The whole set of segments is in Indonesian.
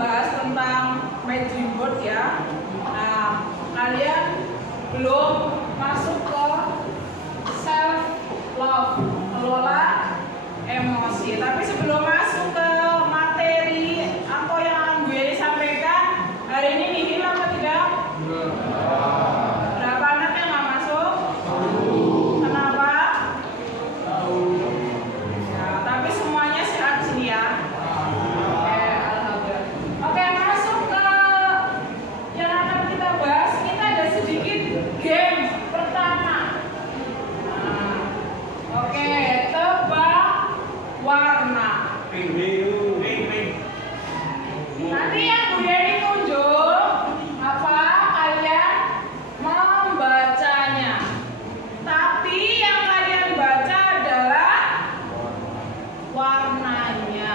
membahas tentang My Dream Board ya. Nah, kalian belum masuk ke self love, kelola emosi. Tapi sebelum masuk ke materi atau yang akan gue sampaikan hari ini nihil apa tidak? Berapa anak yang nggak masuk? Kenapa? Ya, tapi semuanya sehat sini ya. Alhamdulillah. Oke, masuk ke yang akan kita bahas. Kita ada sedikit game pertama. Oke, tebak warna. Nanti yang Bu Yeni tunjuk apa kalian membacanya. Tapi yang kalian baca adalah warnanya,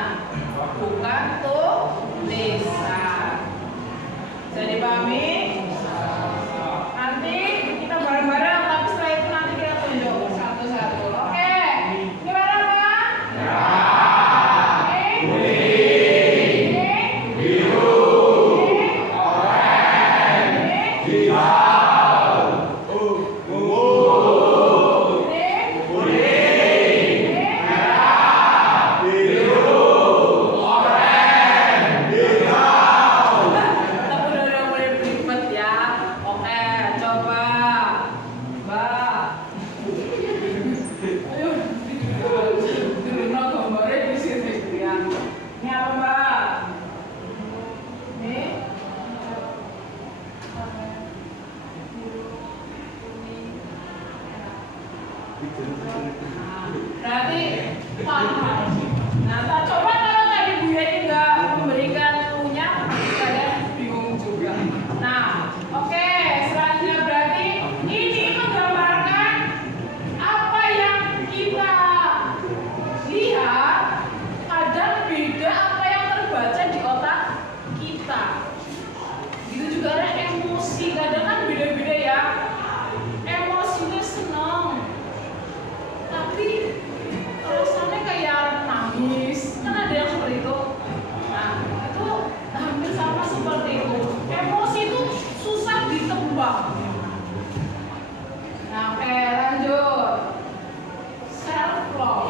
bukan tulisan. Jadi pahami? Nanti kita bareng-bareng, tapi setelah itu nanti kita tunjuk satu-satu. Oke, gimana Pak? Ya. Berarti paham. Nah, coba kalau tadi Bu Yeni nggak memberikan clue-nya, kalian bingung juga. Nah, oke, selanjutnya berarti ini menggambarkan apa yang kita lihat kadang beda apa yang terbaca di otak kita. Gitu juga ada emosi, kadang kan beda-beda ya. Emosinya senang, tapi rasanya kayak nangis, kan ada yang seperti itu. Nah, itu hampir sama seperti itu. Emosi itu susah ditebak. Nah, oke, lanjut. Self love.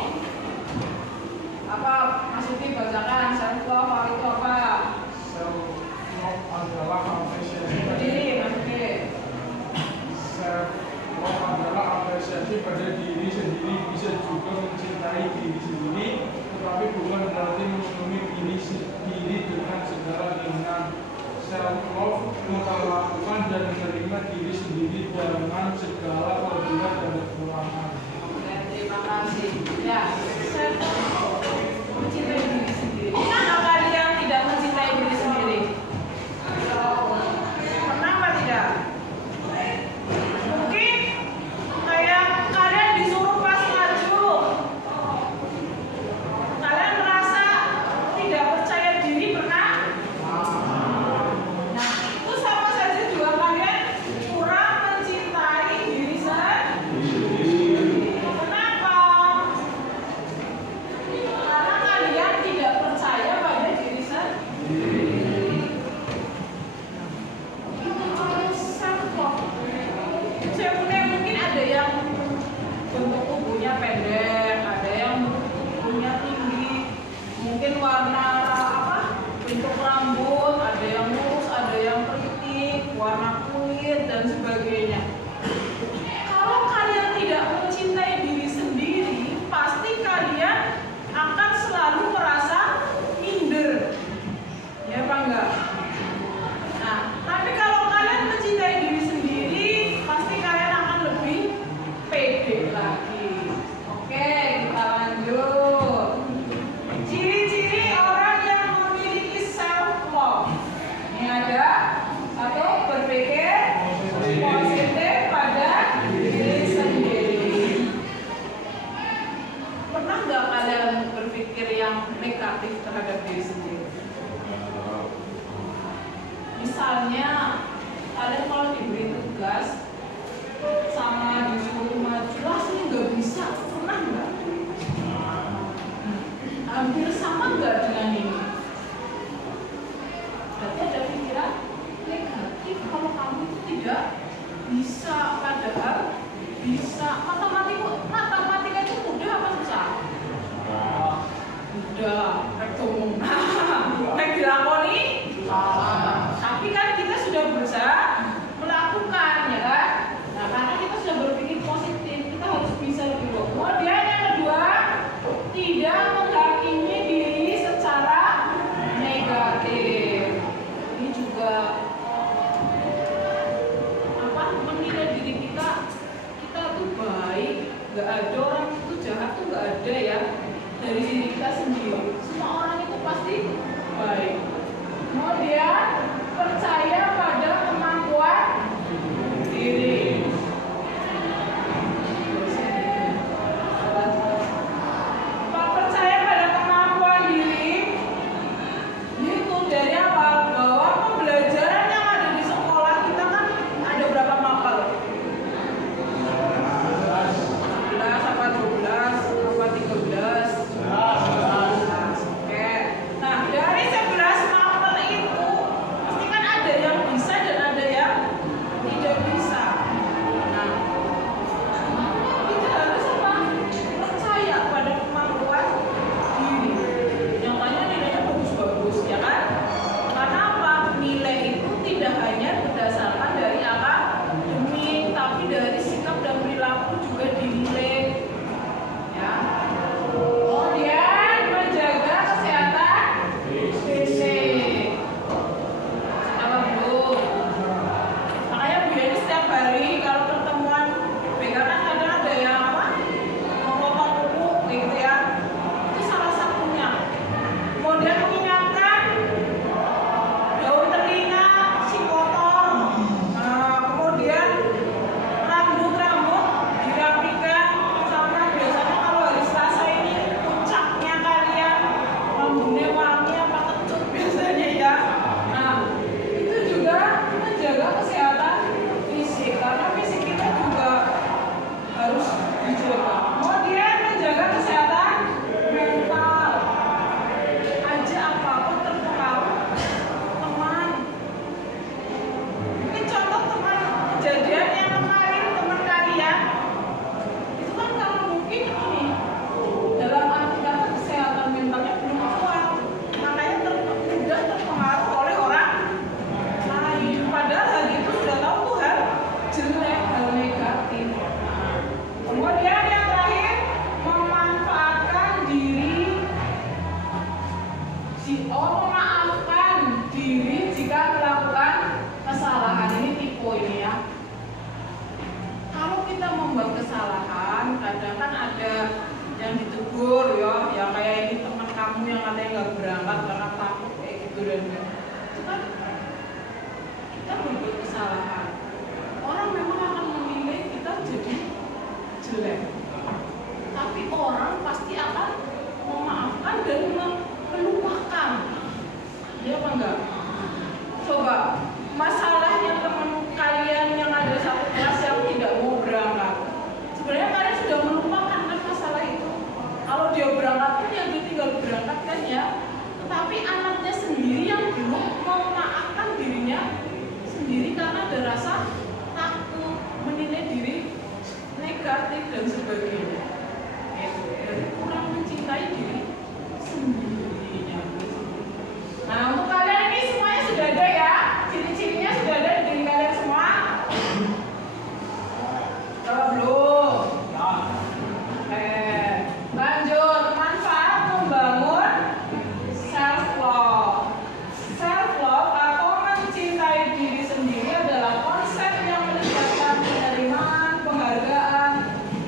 Apa Mas Uki bacakan self love itu apa? Self love adalah apresiasi. Berdiri, Mas Uki. Self love adalah apresiasi pada diri sendiri, bisa juga mencintai diri sendiri, tetapi bukan berarti memenuhi diri dengan segala keinginan. Self love memperlakukan dan menerima diri sendiri dengan segala kelebihan dan kekurangan. Oke, terima kasih. Ya, self love mencintai diri sendiri. Pernah kalian tidak mencintai diri sendiri? Pernah apa tidak? Mungkin kayak kalian disuruh pas maju, kalian merasa tidak percaya diri, pernah? Nah, itu sama saja juga kalian kurang mencintai diri sendiri. Kenapa? Karena kalian tidak percaya pada diri sendiri. Itu harus self-love. Sebenarnya mungkin ada yang bentuk tubuhnya pendek, ada yang tubuhnya tinggi, mungkin warna apa, bentuk rambut, ada yang lurus, ada yang keriting, warna kulit dan sebagainya. Kalau kalian tidak mencintai diri sendiri, pasti kalian akan selalu merasa minder, ya apa enggak? Nah, tapi kalau kalian mencintai diri sendiri, pasti kalian akan lebih pede lagi. Oke, kita lanjut. Ciri-ciri orang yang memiliki self love. Ini ada satu, berpikir positif pada diri sendiri. Pernah nggak kalian berpikir yang negatif terhadap diri sendiri? Misalnya kalian kalau diberi tugas sama disuruh maju, rasanya nggak bisa, pernah nggak? Hampir sama nggak dengan ini? kalau kamu itu tidak bisa, padahal bisa. Matematika itu mudah apa susah? Mudah, rektum. Nek dilakoni, tapi kan kita sudah berusaha melakukan, ya kan? Nah, karena kita sudah berpikir positif, kita harus bisa lebih baik. Kemudian yang kedua, tidak menghakimi diri secara negatif. Ini juga menilai diri kita tuh baik, nggak ada orang itu jahat tuh nggak ada ya, dari diri kita sendiri. Semua orang itu pasti baik. Kemudian percaya pada kemampuan diri. Percaya pada kemampuan diri itu dari apa? Bahwa pembelajaran yang ada di sekolah kita kan ada berapa mapel? 11 apa 12 apa 13? Oke. Nah, dari 11 mapel itu pasti kan ada yang bisa dan ada yang tidak bisa. Nah, kita harus apa? Percaya pada kemampuan diri. Nyatanya nilainya bagus-bagus, ya kan? Karena apa? Nilai itu tidak hanya berdasarkan dari akademik, tapi dari sikap dan perilaku juga dinilai. Ya. Kemudian menjaga kesehatan fisik. Apa belum? Makanya Bu Yani setiap hari kalau pertemuan BK kan kadang ada yang apa? Memotong kuku gitu ya. Itu salah satunya. Kemudian mengingatkan daun telinga si kotor. Nah, kemudian rambut dirapikan, sama biasanya kalau hari Selasa ini puncaknya kalian rambutnya wangi apa kecut biasanya ya. Nah, itu juga menjaga kesehatan fisik, karena fisik kita juga harus dijaga. Kemudian menjaga kesehatan mental. Aja apa-apa terpengaruh teman. Mungkin contoh teman kejadian yang kemarin teman kalian itu kan kalau mungkin ini dalam arti kata kesehatan mentalnya belum kuat, makanya mudah terpengaruh oleh orang lain. Padahal hal itu sudah tahu tuh hal jelek, hal negatif. Kemudian yang terakhir, memanfaatkan diri. Memaafkan diri jika melakukan kesalahan. Ini tipe ini ya. Kalau kita membuat kesalahan, kadang kan ada yang ditegur ya, yang kayak ini teman kamu yang katanya nggak berangkat karena takut kayak gitu dan itu kan kita berbuat kesalahan. Orang memang akan menilai kita jadi jelek, tapi orang pasti akan memaafkan dan melupakan. Ya apa enggak? Coba masalahnya teman kalian yang ada satu kelas yang tidak mau berangkat. Sebenarnya kalian sudah melupakan kan masalah itu. Kalau dia berangkat pun ya dia tinggal berangkat kan ya. Tetapi anaknya sendiri yang belum memaafkan dirinya sendiri karena ada rasa takut, menilai diri negatif dan sebagainya. Jadi kurang mencintai diri sendiri. Nah, untuk kalian ini semuanya sudah ada ya, ciri-cirinya sudah ada di diri kalian semua. Jawab belum? Lanjut, manfaat membangun self love. Self love atau mencintai diri sendiri adalah konsep yang melibatkan penerimaan, penghargaan,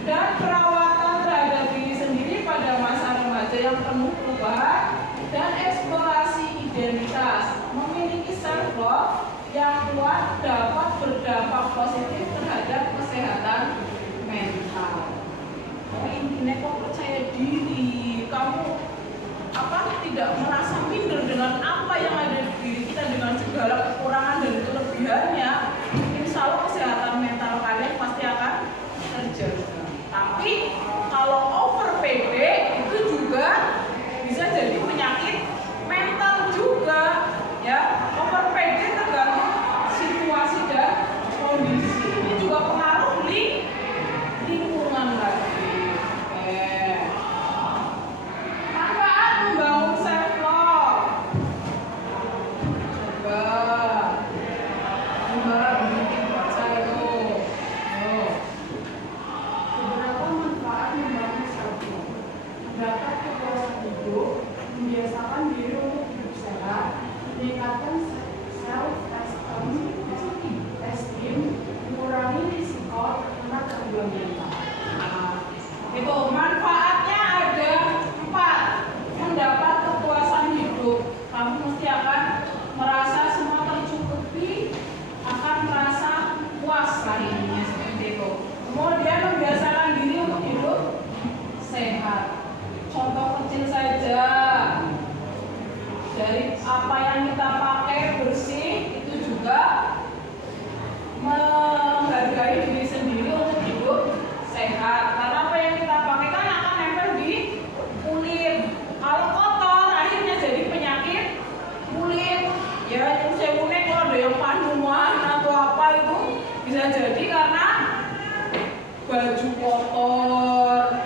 dan perawatan terhadap diri sendiri pada masa remaja yang penuh perubahan dan eksplorasi identitas. Memiliki self love yang kuat dapat berdampak positif terhadap kesehatan mental. Intinya kok percaya diri, kamu tidak merasa minder dengan apa yang ada di diri kita, dengan segala kekurangan dan kelebihannya. Insya Allah kesehatan mental kalian pasti akan terjaga. Tapi kalau over pede itu juga bisa jadi penyakit mental juga ya. Over pede tergantung situasi Coba gimana bikin baca itu? Oh. Beberapa manfaat membangun satu. Mendapat kepuasan hidup, membiasakan diri untuk hidup sehat, meningkatkan self-esteem, mengurangi risiko terkena gangguan mental. Itu manfaatnya ada 4. Mendapat kepuasan hidup, kamu mesti akan merasa semua tercukupi, akan merasa puas lah ininya seperti itu. Kemudian membiasakan diri untuk hidup sehat. Contoh kecil saja, dari apa yang kita pakai bersih itu juga menghargai diri sendiri untuk hidup sehat. Karena apa yang kita pakai kan akan nempel di kulit. Kalau kotor akhirnya jadi penyakit kulit. Ya itu saya unik kalau ada yang panuan atau apa itu bisa jadi karena baju kotor.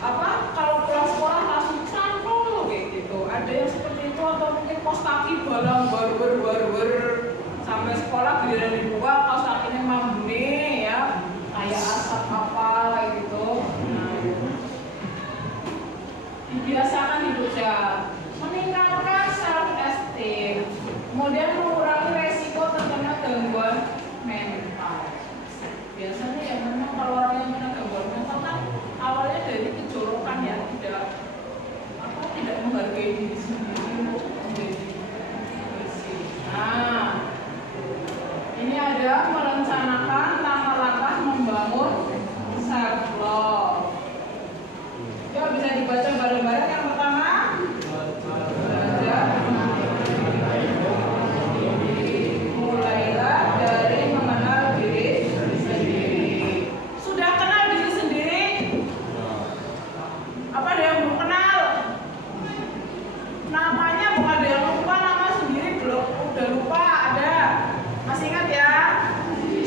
Apa kalau pulang sekolah langsung cantol kayak gitu. Ada yang seperti itu atau mungkin kaos kaki balang ber sampai sekolah giliran dibuka kaos kakinya mambune ya kayak asap apa kayak gitu. Nah, dibiasakan hidup sehat, meningkatkan self esteem, kemudian mengurangi resiko terkena gangguan mental. Biasanya ya memang kalau orang yang kena gangguan mental kan awalnya dari kejorokan ya, tidak menghargai diri sendiri untuk menjadi bersih. Nah, ini ada merencanakan langkah-langkah membangun self love. Coba bisa dibaca bareng-bareng. Yang pertama, belajar mulailah dari mengenal diri sendiri. Sudah kenal diri sendiri? Apa ada yang belum kenal? Namanya bukan ada yang lupa, nama sendiri belum udah lupa ada. Masih ingat ya?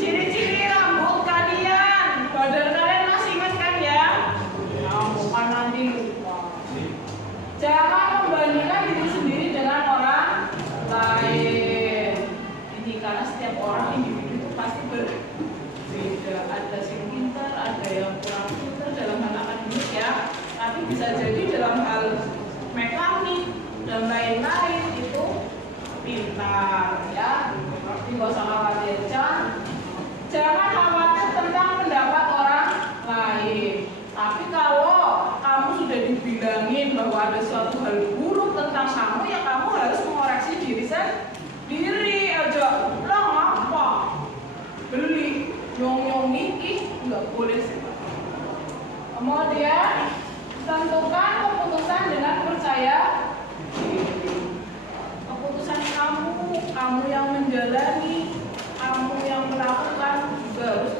Ciri-ciri rambut kalian, badan kalian masih ingat kan ya? Nah, bukan nanti lupa. Jangan membandingkan diri sendiri dengan orang lain. Ini karena setiap orang individu itu pasti berbeda. Ada yang pintar, ada yang kurang pintar dalam hal akademik ya. Tapi bisa jadi dalam hal mekanik dan lain-lain itu pintar ya. Tidak usah khawatir. Jangan khawatir tentang pendapat orang lain. Tapi kalau kamu sudah dibilangin bahwa ada suatu hal buruk tentang kamu, ya kamu harus mengoreksi diri sendiri aja. Lah ngapa? Beli nyong-nyong ih nggak boleh sih. Kemudian tentukan keputusan dengan percaya diri. Keputusan kamu yang menjalani, kamu yang melakukan juga harus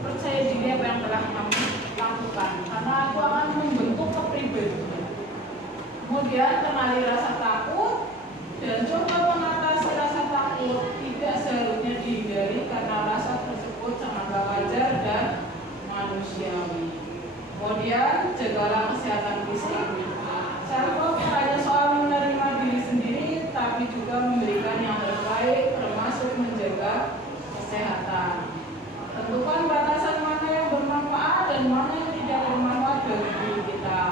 percaya diri apa yang telah kamu lakukan. Karena aku akan membentuk kepribadian. Kemudian kenali rasa takut dan coba mengatasi rasa takut. Tidak seharusnya dihindari karena rasa tersebut sangatlah wajar dan manusiawi. Kemudian jagalah kesehatan fisik. Self-love hanya soal menerima diri sendiri, tapi juga memberikan yang terbaik, termasuk menjaga kesehatan. Tentukan batasan mana yang bermanfaat dan mana yang tidak bermanfaat bagi diri kita.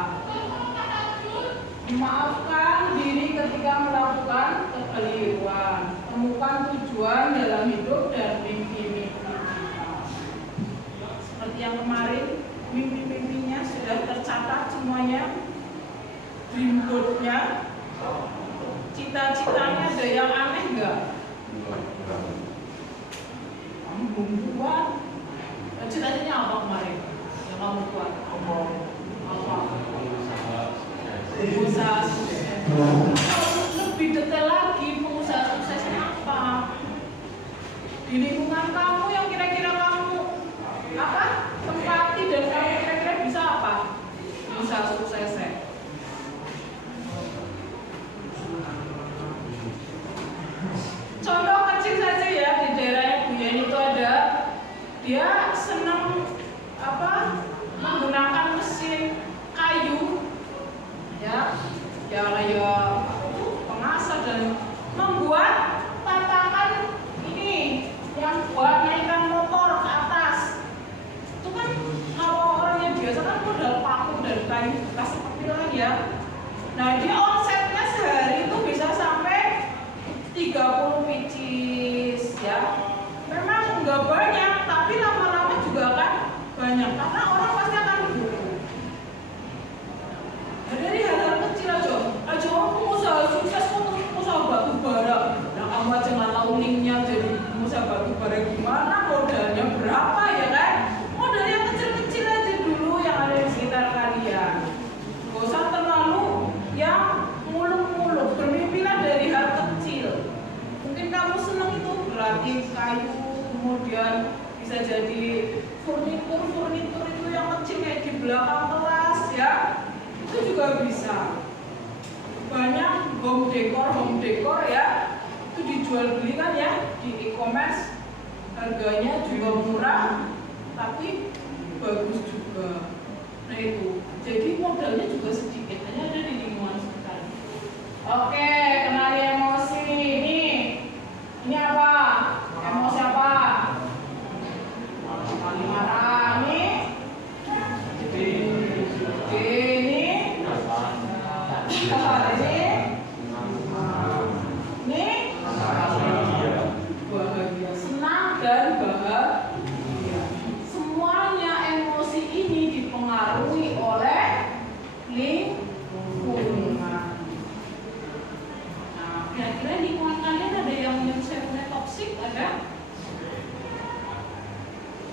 Memaafkan diri ketika melakukan kekeliruan. Temukan tujuan dalam hidup dan mimpi-mimpi kita. Seperti yang kemarin, mimpi-mimpinya sudah tercatat semuanya. Dream board-nya, cita-citanya ada yang aneh nggak? Kamu belum buat. Cita-citanya apa kemarin? Yang kamu buat? Apa? Usaha sukses. Lebih detail lagi, pengusaha suksesnya apa? Di lingkungan kamu yang kira-kira kamu apa? Tempati dan kamu kira-kira bisa apa? Usaha suksesnya. Contoh kecil saja ya, di daerahnya Bu Yeni itu ada, dia senang apa menggunakan mesin kayu ya kayak pengasah dan membuat tantangan ini yang buat naikkan motor ke atas. Itu kan kalau orang yang biasa kan modal paku dan kayu bekas seperti itu kan ya. Nah dia omsetnya sehari itu bisa sampai 30 pieces ya. Memang nggak banyak, tapi lama-lama juga kan banyak karena orang pasti akan butuh. Nah, dari hal-hal kecil aja kamu usaha sukses, kamu usaha batu bara. Nah kamu aja nggak tahu linknya jadi usaha batu bara gimana, modalnya berapa ya kan? Modal yang kecil-kecil aja dulu yang ada di sekitar kalian. Gak usah terlalu yang muluk-muluk, bermimpilah dari hal kecil. Mungkin kamu senang itu berarti kayu, kemudian bisa jadi furnitur itu yang kecil kayak di belakang kelas ya, itu juga bisa. Banyak home decor ya, itu dijual beli kan ya di e-commerce, harganya juga murah tapi bagus juga. Nah itu, jadi modalnya juga sedikit, hanya ada di lingkungan sekitar. Oke, kenali emosi. Ini apa? Emosi apa? Paling marah. Ini bahagia, senang dan bahagia. Semuanya emosi ini dipengaruhi oleh lingkungan. Nah, kira-kira lingkungan kalian ada yang menyebutnya toksik? Ada?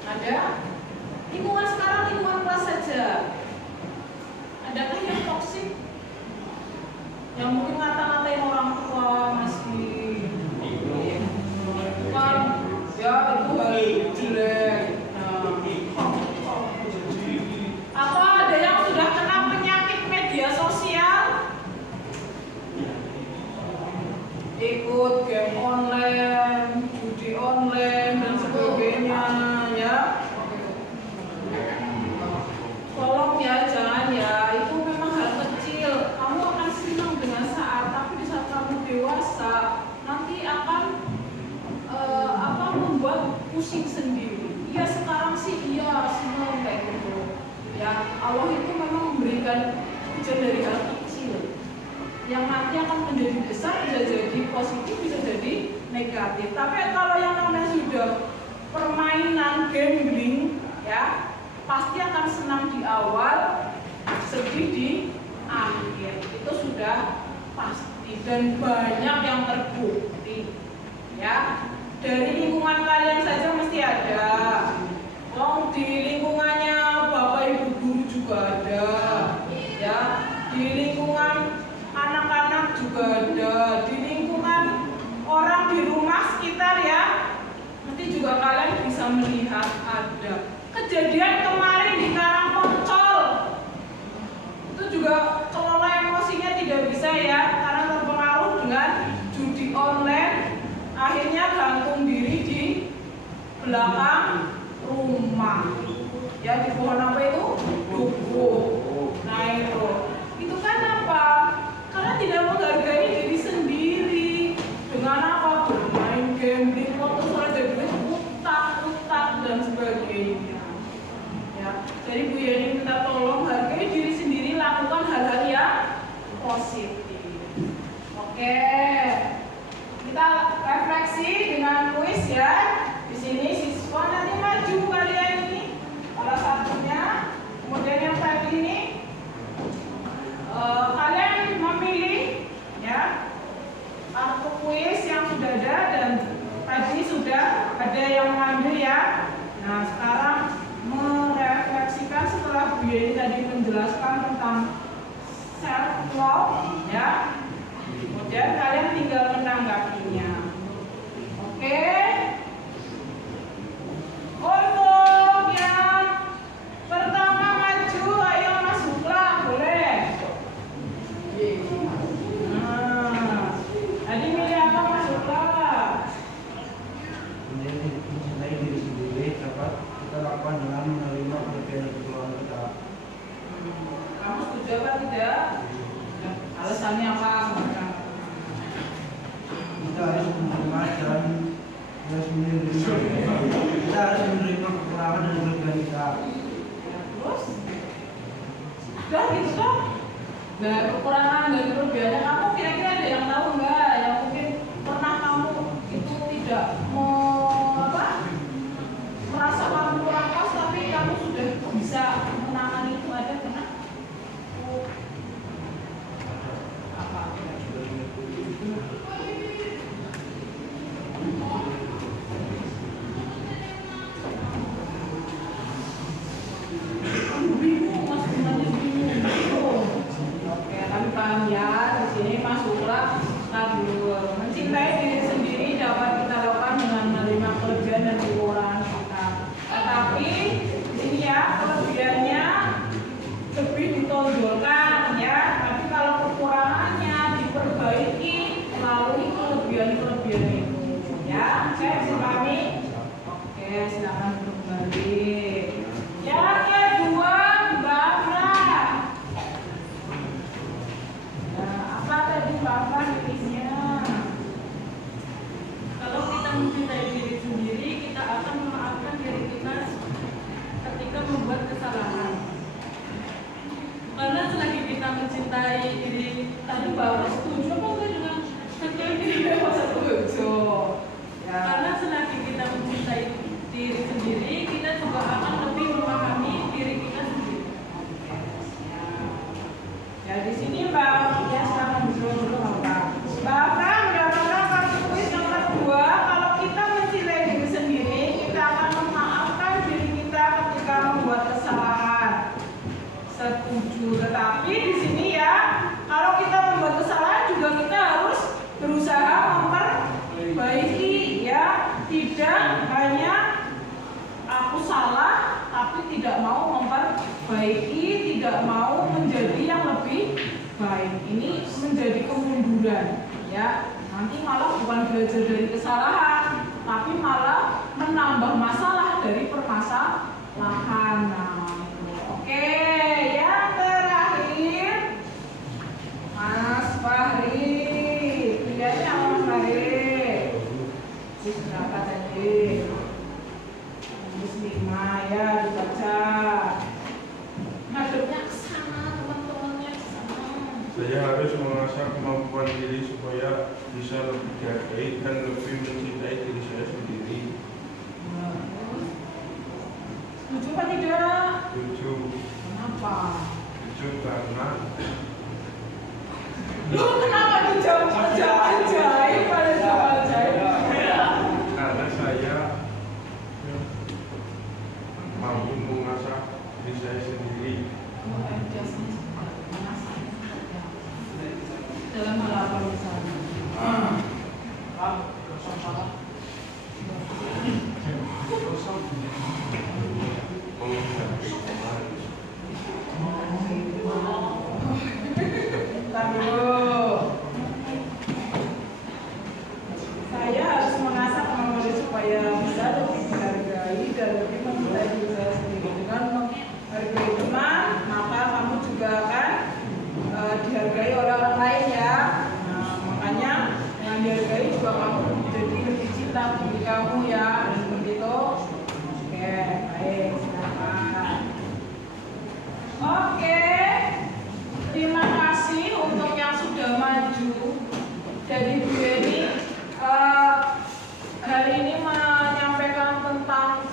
Ada? Lingkungan sekarang, lingkungan kelas saja. Adakah yang toksik? Yang mungkin ngata-ngatain orang tua masih kan ya itu hal jelek. Atau ada yang sudah kena penyakit media sosial, ikut game online, judi online dan sebagainya ya. Tolong ya, jangan ya, itu memang hal kecil. Kamu akan senang dengan saat, tapi di saat kamu dewasa nanti akan membuat pusing sendiri. Ya sekarang sih iya senang kayak gitu. Ya Allah itu memang memberikan ujian dari hal kecil yang nanti akan menjadi besar, bisa jadi positif, bisa jadi negatif. Tapi kalau yang namanya sudah permainan gambling ya, pasti akan senang di awal, sedih di akhir. Itu sudah pasti dan banyak yang terbukti ya. Dari lingkungan kalian saja mesti ada. Di lingkungannya bapak ibu guru juga ada ya. Di lingkungan anak-anak juga ada. Di lingkungan orang di rumah sekitar ya, nanti juga kalian bisa melihat ada. Kejadian kemarin di Karangponcol itu juga kelola emosinya tidak bisa ya, karena terpengaruh dengan judi online. Akhirnya gantung diri di belakang rumah ya, di pohon apa itu? Duku. Nah itu kan apa? Karena tidak menghargai diri sendiri. Dengan apa? Bermain gambling, waktu sore jadi utang dan sebagainya ya. Jadi Bu Yeni minta tolong hargai diri sendiri, lakukan hal-hal yang positif. Oke, kita refleksi dengan kuis ya. Di sini siswa nanti maju kalian ini, salah satunya. Kemudian yang tadi ini kalian memilih ya kartu kuis yang sudah ada, dan tadi sudah ada yang mengambil ya. Nah sekarang merefleksikan setelah Bu Yeni tadi menjelaskan tentang self love ya. Kemudian kalian tinggal menanggapinya. Oke. Untuk yang pertama maju, ayo masuklah, boleh. Nah, tadi milih apa, masuklah. Mencintai diri sendiri dapat kita lakukan dengan menerima kelebihan kekurangan kita. Kamu setuju apa tidak? Alasannya apa? Kita harus menerima kekurangan dan kelebihan kita. Ya, terus udah gitu toh. Nah, kekurangan dan kelebihannya kamu kira-kira ada yang tahu nggak? Yang mungkin pernah kamu itu tidak mau merasa kamu kurang pas, tapi kamu sudah bisa menangani itu, ada pernah? Apa? Bingung, Mas Gunanya bingung. Oke, kami paham ya. Di sini masuklah tabur. Mencintai diri sendiri dapat kita lakukan dengan menerima kelebihan dan kekurangan kita. Tetapi di sini ya kelebihannya lebih ditonjolkan ya. Tapi kalau kekurangannya diperbaiki melalui kelebihan-kelebihan itu. Ya, saya bisa pahami. Oke, silakan kembali. Yang kedua, Mbak Afra. Nah, apa tadi Mbak Afra tulisnya? Kalau kita mencintai diri sendiri, kita akan memaafkan diri kita ketika membuat kesalahan. Karena selagi kita mencintai diri, Tadi Mbak Afra setuju apa enggak dengan setuju. setuju? Ya. Karena selagi kita mencintai diri sendiri, kita juga akan lebih memahami diri kita sendiri. Ya di sini Mbak, ya silakan dulu Mbak. Mbak Afra mendapatkan kartu kuis nomor 2. Kalau kita mencintai diri sendiri, kita akan memaafkan diri kita ketika membuat kesalahan. Setuju. Tetapi di sini ya, kalau kita membuat kesalahan juga kita harus berusaha memperbaiki ya. Tidak hanya aku salah tapi tidak mau memperbaiki, tidak mau menjadi yang lebih baik. Ini menjadi kemunduran ya. Nanti malah bukan belajar dari kesalahan, tapi malah menambah masalah dari permasalahan. Nah, oke, yang terakhir Mas Fahri. Pilihannya apa Mas Fahri? Berapa tadi? 5 ya, dibaca. Ngadepnya ke sana, teman-temannya ke sana. Saya harus mengasah kemampuan diri supaya bisa lebih dihargai dan lebih mencintai diri saya sendiri. Setuju apa tidak? Setuju. Kenapa? Setuju karena Lu kenapa dijawab ajaib pada jawab ajaib? karena saya mampu mengasah diri saya sendiri. Dalam hal apa misalnya? Bentar dulu. Saya harus mengasah kemampuan diri supaya bisa lebih dihargai dan lebih mencintai diri saya sendiri. Dengan menghargai teman, maka kamu juga akan dihargai oleh orang lain ya. Nah, makanya dengan dihargai juga kamu jadi lebih cinta diri kamu ya. Dan seperti itu. Oke, baik, silakan. Oke, terima kasih untuk yang sudah maju. Jadi Bu Yeni hari ini menyampaikan tentang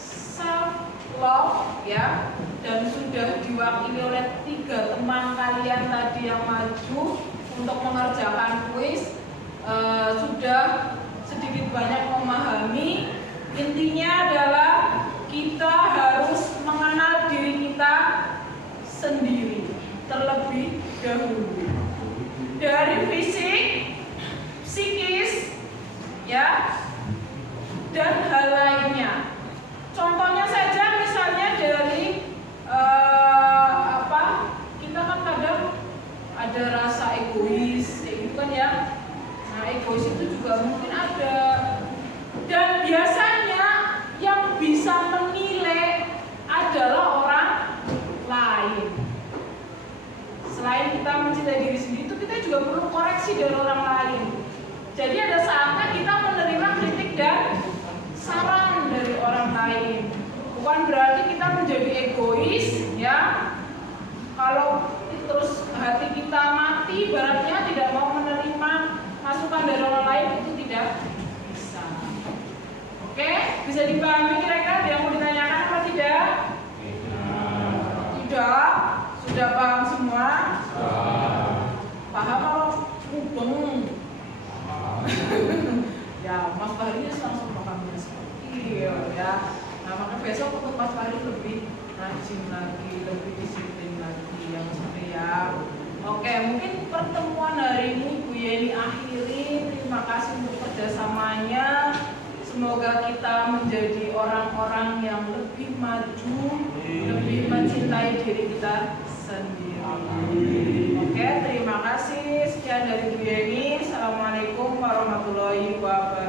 self love ya, dan sudah diwakili oleh 3 teman kalian tadi yang maju untuk mengerjakan kuis. Sudah sedikit banyak memahami. Intinya adalah kita harus mengenal diri kita sendiri terlebih dahulu, dari fisik, psikis, ya, dan hal lainnya. Contohnya saja misalnya dari kita kan kadang ada rasa egois, kayak gitu kan ya. Nah, egois itu juga mungkin ada. Dan biasanya yang bisa menilai adalah orang lain. Selain kita mencintai diri sendiri, itu kita juga perlu koreksi dari orang lain. Jadi ada saatnya kita menerima kritik dan Bukan berarti kita menjadi egois, ya. Kalau terus hati kita mati, baratnya tidak mau menerima masukan dari orang lain, itu tidak bisa. Oke, bisa dipahami kira-kira yang mau ditanyakan apa tidak? Tidak. Sudah paham semua? Paham kalau mubeng? Ya, Mas Fahri langsung pahamnya seperti ya. Nah, maka besok untuk Mas Fahri lebih rajin lagi, lebih disiplin lagi ya Mas Fahri ya. Oke, mungkin pertemuan hari ini Bu Yeni akhiri. Terima kasih untuk kerjasamanya. Semoga kita menjadi orang-orang yang lebih maju, lebih mencintai diri kita sendiri. Oke, terima kasih. Sekian dari Bu Yeni. Assalamualaikum warahmatullahi wabarakatuh.